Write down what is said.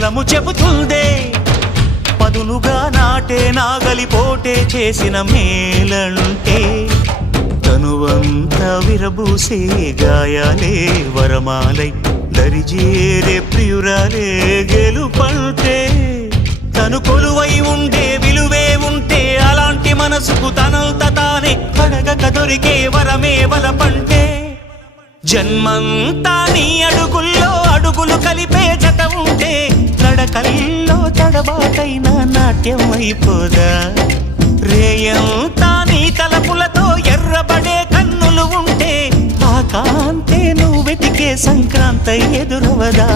పొలము చెబుతుందే పదునుగా నాటే నాగలిపోటే చేసిన మేలంటే తనువంతా విరబూసే గాయాలే వరమాలై దరిజేరే ప్రియురాలే గెలుపంటే తను కొలువై ఉండే విలువే ఉంటే అలాంటి మనసుకు తనంత తానే అడగక దొరికే వరమే వలపంటే జన్మంతా నీ అడుగుల్లో అడుగులు కలిపే జత ఉంటే నడకల్లో తడబాటైన నాట్యం అయిపోదా రేయంతా నీ తలపులతో ఎర్రబడే కన్నులు ఉంటే ఆ కాంతే నువ్వు వెతికే సంక్రాంతి ఎదురవదా